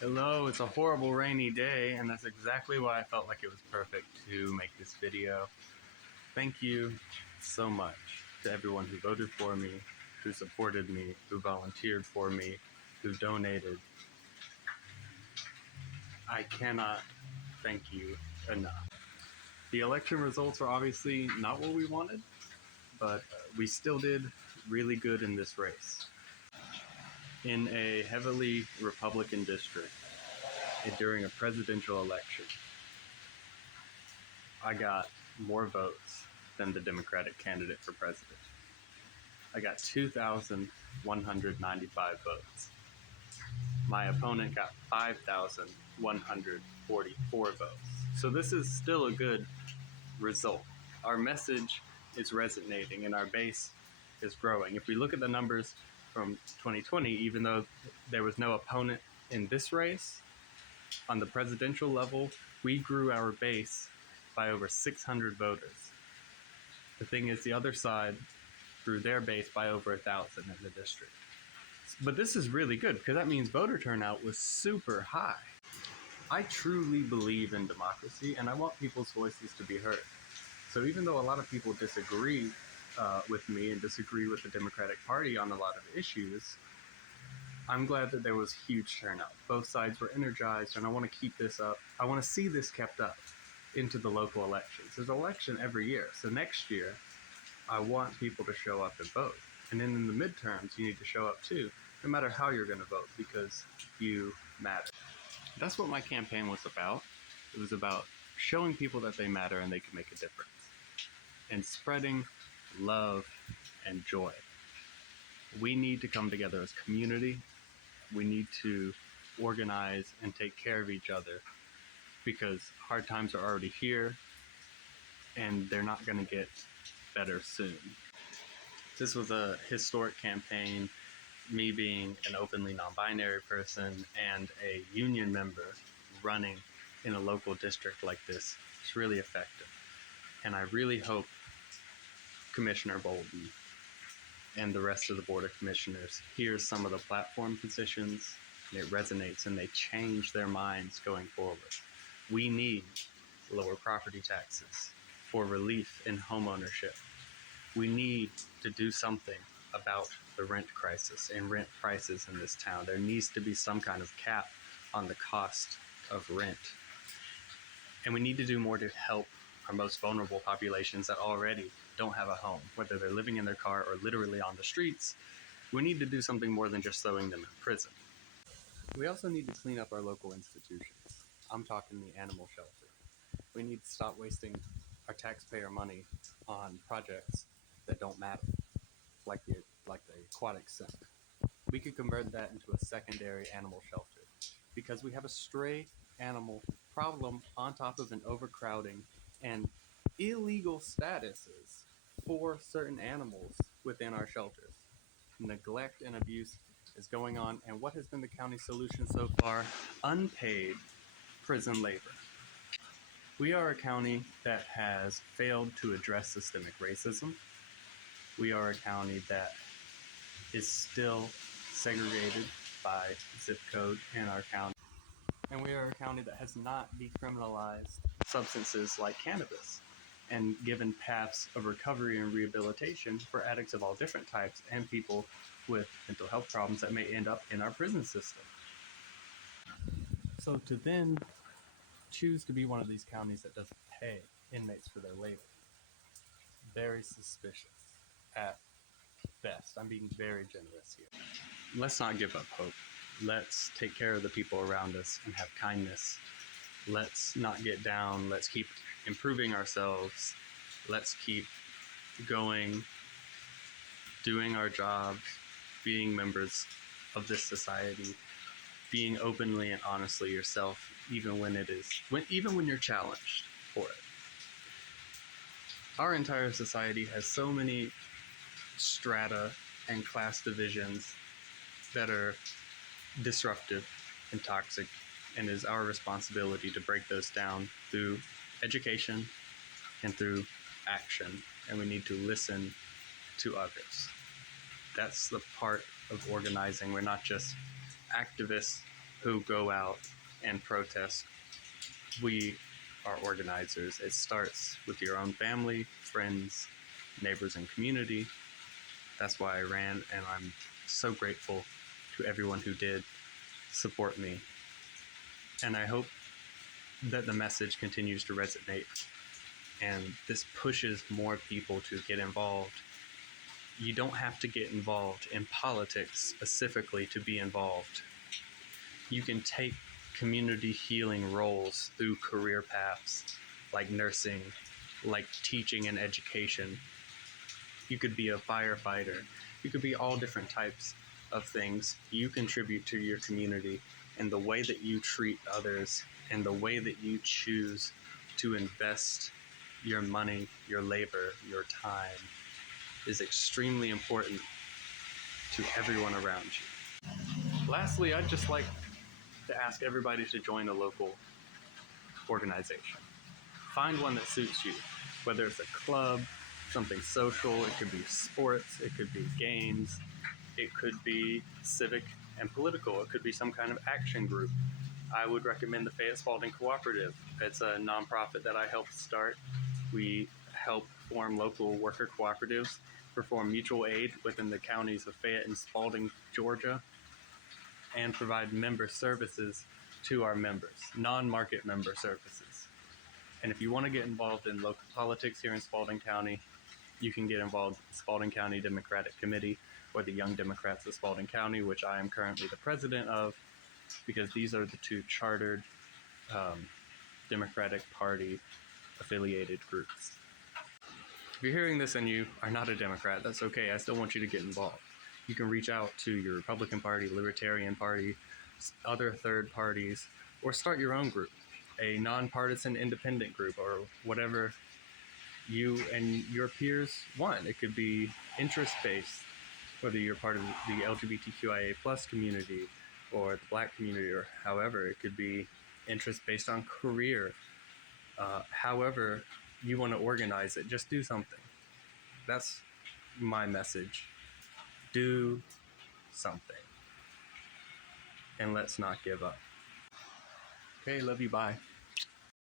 Hello, it's a horrible rainy day, and that's exactly why I felt like it was perfect to make this video. Thank you so much to everyone who voted for me, who supported me, who volunteered for me, who donated. I cannot thank you enough. The election results are obviously not what we wanted, but we still did really good in this race. In a heavily Republican district, during a presidential election, I got more votes than the Democratic candidate for president. I got 2,195 votes. My opponent got 5,144 votes. So this is still a good result. Our message is resonating and our base is growing. If we look at the numbers from 2020, even though there was no opponent in this race, on the presidential level, we grew our base by over 600 voters. The thing is, the other side grew their base by over 1,000 in the district. But this is really good because that means voter turnout was super high. I truly believe in democracy and I want people's voices to be heard. So even though a lot of people disagree with me and disagree with the Democratic Party on a lot of issues, I'm glad that there was huge turnout. Both sides were energized, and I want to keep this up. I want to see this kept up into the local elections. There's an election every year, so next year, I want people to show up and vote. And then in the midterms, you need to show up too, no matter how you're going to vote, because you matter. That's what my campaign was about. It was about showing people that they matter and they can make a difference, and spreading love and joy. We need to come together as a community. We need to organize and take care of each other because hard times are already here and they're not going to get better soon. This was a historic campaign, me being an openly non-binary person and a union member running in a local district like this. It's really effective. And I really hope Commissioner Bolden and the rest of the Board of Commissioners hear some of the platform positions, and it resonates, and they change their minds going forward. We need lower property taxes for relief in homeownership. We need to do something about the rent crisis and rent prices in this town. There needs to be some kind of cap on the cost of rent. And we need to do more to help our most vulnerable populations that already don't have a home, whether they're living in their car or literally on the streets. We need to do something more than just throwing them in prison. We also need to clean up our local institutions. I'm talking the animal shelter. We need to stop wasting our taxpayer money on projects that don't matter, like the aquatic center. We could convert that into a secondary animal shelter because we have a stray animal problem on top of an overcrowding and illegal statuses for certain animals within our shelters. Neglect and abuse is going on, and what has been the county solution so far? Unpaid prison labor. We are a county that has failed to address systemic racism. We are a county that is still segregated by zip code in our county. And we are a county that has not decriminalized substances like cannabis and given paths of recovery and rehabilitation for addicts of all different types and people with mental health problems that may end up in our prison system. So to then choose to be one of these counties that doesn't pay inmates for their labor, very suspicious at best. I'm being very generous here. Let's not give up hope. Let's take care of the people around us and have kindness. Let's not get down. Let's keep improving ourselves. Let's keep going, doing our jobs, being members of this society, being openly and honestly yourself, even when you're challenged for it. Our entire society has so many strata and class divisions that are disruptive and toxic, and it is our responsibility to break those down through education and through action, and we need to listen to others. That's the part of organizing. We're not just activists who go out and protest. We are organizers. It starts with your own family, friends, neighbors, and community. That's why I ran, and I'm so grateful to everyone who did support me. And I hope that the message continues to resonate, and this pushes more people to get involved. You don't have to get involved in politics specifically to be involved. You can take community healing roles through career paths like nursing, like teaching and education. You could be a firefighter. You could be all different types of things. You contribute to your community, and the way that you treat others and the way that you choose to invest your money, your labor, your time is extremely important to everyone around you. Lastly, I'd just like to ask everybody to join a local organization. Find one that suits you, whether it's a club, something social, it could be sports, it could be games, it could be civic and political, it could be some kind of action group. I would recommend the Fayette Spalding Cooperative. It's a nonprofit that I helped start. We help form local worker cooperatives, perform mutual aid within the counties of Fayette and Spalding, Georgia, and provide member services to our members, non-market member services. And if you want to get involved in local politics here in Spalding County, you can get involved with the Spalding County Democratic Committee or the Young Democrats of Spalding County, which I am currently the president of, because these are the two chartered Democratic Party affiliated groups. If you're hearing this and you are not a Democrat, that's okay. I still want you to get involved. You can reach out to your Republican Party, Libertarian Party, other third parties, or start your own group, a nonpartisan independent group, or whatever you and your peers want. It could be interest-based, whether you're part of the LGBTQIA plus community or the Black community, or however. It could be interest based on career. However you want to organize it, just do something. That's my message. Do something. And let's not give up. Okay, love you, bye.